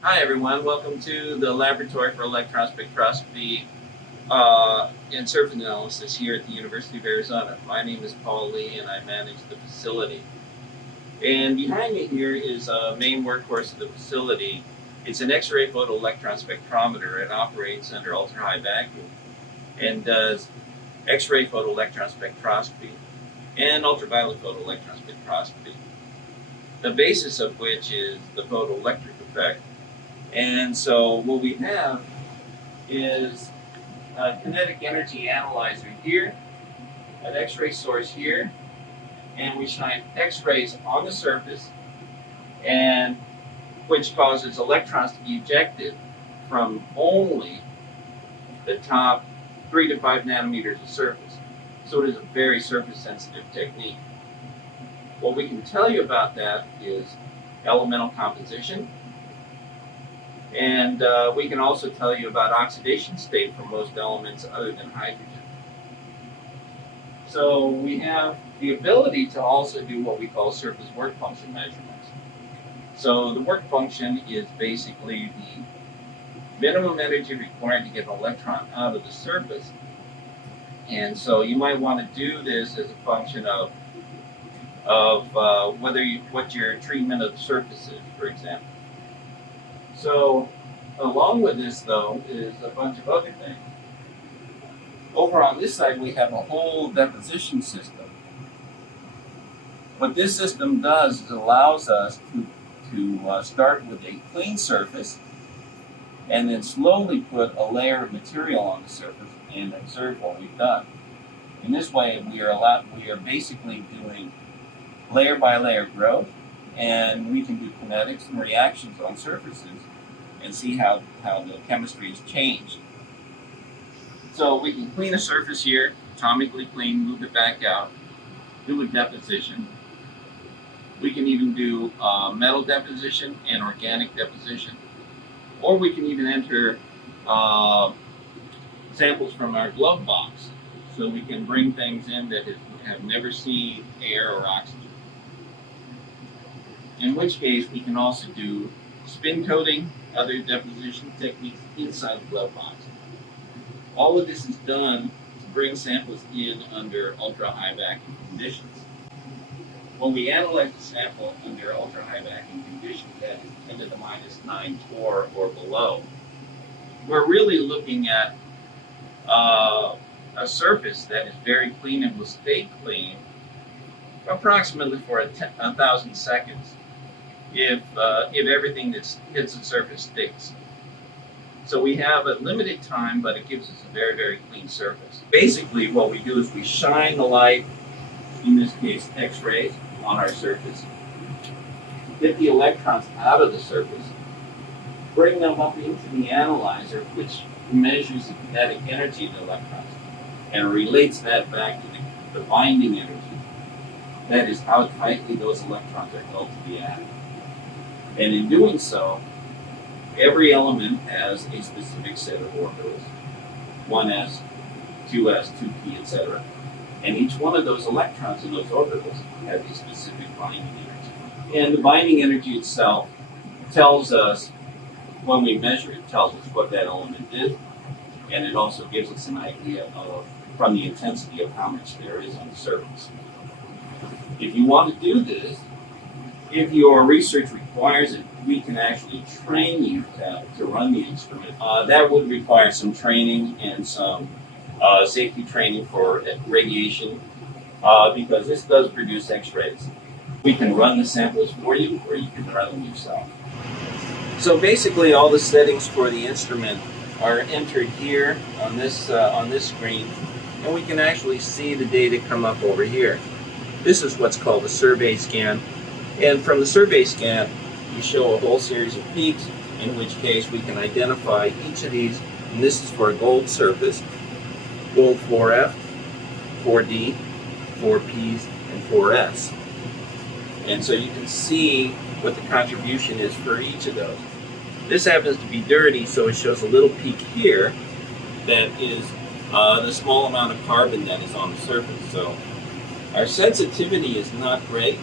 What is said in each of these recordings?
Hi everyone, welcome to the Laboratory for Electron Spectroscopy and Surface Analysis here at the University of Arizona. My name is Paul Lee and I manage the facility. And behind me here is a main workhorse of the facility. It's an X-ray photoelectron spectrometer. It operates under ultra-high vacuum and does X-ray photoelectron spectroscopy and ultraviolet photoelectron spectroscopy, the basis of which is the photoelectric effect. And so what we have is a kinetic energy analyzer here, an X-ray source here, and we shine X-rays on the surface, and which causes electrons to be ejected from only the top 3 to 5 nanometers of surface. So it is a very surface-sensitive technique. What we can tell you about that is elemental composition, and we can also tell you about oxidation state for most elements other than hydrogen. So we have the ability to also do what we call surface work function measurements. So the work function is basically the minimum energy required to get an electron out of the surface. And so you might want to do this as a function of what your treatment of the surface is, for example. So along with this, though, is a bunch of other things. Over on this side, we have a whole deposition system. What this system does is allows us to start with a clean surface and then slowly put a layer of material on the surface and observe what we've done. In this way, we are basically doing layer by layer growth, and we can do kinetics and reactions on surfaces and see how the chemistry has changed. So we can clean a surface here, atomically clean, move it back out, do a deposition. We can even do metal deposition and organic deposition. Or we can even enter samples from our glove box. So we can bring things in that have never seen air or oxygen. In which case, we can also do spin coating, other deposition techniques inside the glove box. All of this is done to bring samples in under ultra-high vacuum conditions. When we analyze the sample under ultra-high vacuum conditions, that is 10 to the minus 9 torr or below, we're really looking at a surface that is very clean and will stay clean approximately for 1,000 seconds if everything that hits the surface sticks. So we have a limited time, but it gives us a very, very clean surface. Basically, what we do is we shine the light, in this case X-rays, on our surface, get the electrons out of the surface, bring them up into the analyzer, which measures the kinetic energy of the electrons and relates that back to the binding energy. That is how tightly those electrons are held to the atom. And in doing so, every element has a specific set of orbitals, 1s, 2s, 2p, etc. And each one of those electrons in those orbitals has a specific binding energy. And the binding energy itself tells us, when we measure it, tells us what that element is, and it also gives us an idea of, from the intensity of how much there is on the surface. If you want to do this, if your research requires it, we can actually train you to run the instrument. That would require some training and some safety training for radiation, because this does produce X-rays. We can run the samples for you, or you can run them yourself. So basically, all the settings for the instrument are entered here on this screen, and we can actually see the data come up over here. This is what's called a survey scan. And from the survey scan, we show a whole series of peaks, in which case we can identify each of these, and this is for a gold surface, gold 4F, 4D, 4Ps, and 4S. And so you can see what the contribution is for each of those. This happens to be dirty, so it shows a little peak here that is the small amount of carbon that is on the surface. So our sensitivity is not great.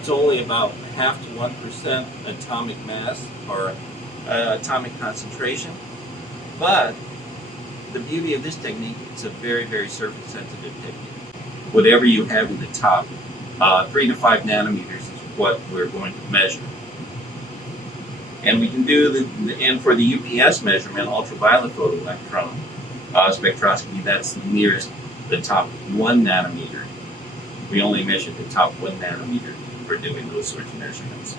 It's only about 0.5 to 1% atomic mass, or atomic concentration. But the beauty of this technique, it's a very, very surface sensitive technique. Whatever you have in the top, 3 to 5 nanometers is what we're going to measure. And we can do and for the UPS measurement, ultraviolet photoelectron spectroscopy, that's nearest the top 1 nanometer. We only measure the top 1 nanometer for doing those sorts of measurements.